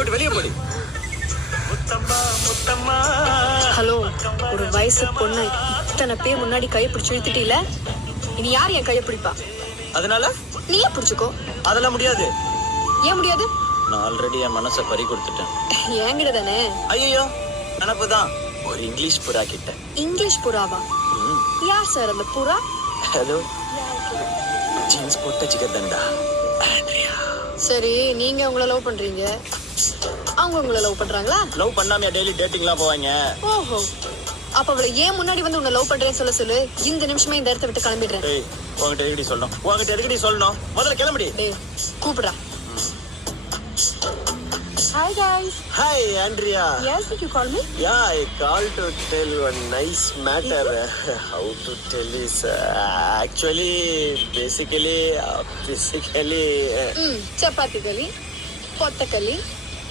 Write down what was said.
விட்டு வெளியே போடி. ஹலோ, ஒரு வயசு பொண்ணு இத்தனை பேர் முன்னாடி கையை பிடிச்சு இழுத்துட்டீல, இனி யார் என் கையை பிடிப்பா? அதனால நீயே பிடிச்சுக்கோ. அதெல்லாம் முடியாது. ஏன் முடியாது? நான் ஆல்ரெடி என் மனசை பறி கொடுத்துட்டேன். என்கிட்ட தானே. ஐயோ, நினப்புதான். ஒரு இங்கிலீஷ் புறா கிட்ட. இங்கிலீஷ் புறாவா? யார் சார் அந்த புறா? ஹலோ, ஜீன்ஸ் போட்ட ஜிகர்தண்டா ஆண்ட்ரியா. சரி, நீங்க உங்களை லவ் பண்றீங்க, அவங்க உங்களை லவ் பண்றாங்களா? லவ் பண்ணாம டெய்லி டேட்டிங்லாம் போவாங்க. ஓஹோ, அப்ப அவளை ஏன் முன்னாடி வந்து உன்னை லவ் பண்றேன்னு சொல்லு. இந்த நிமிஷமே இந்த இடத்த விட்டு கிளம்பிடுறேன். ஏய், உங்ககிட்ட எதுக்கடி சொல்லணும்? முதல்ல கிளம்படி. டேய், கூப்பிடுறா. Hi guys. Hi Andrea. Yes, did you call me? Yeah, I called to tell you a nice matter. How to tell is actually basically chapati களி, பொத்த களி,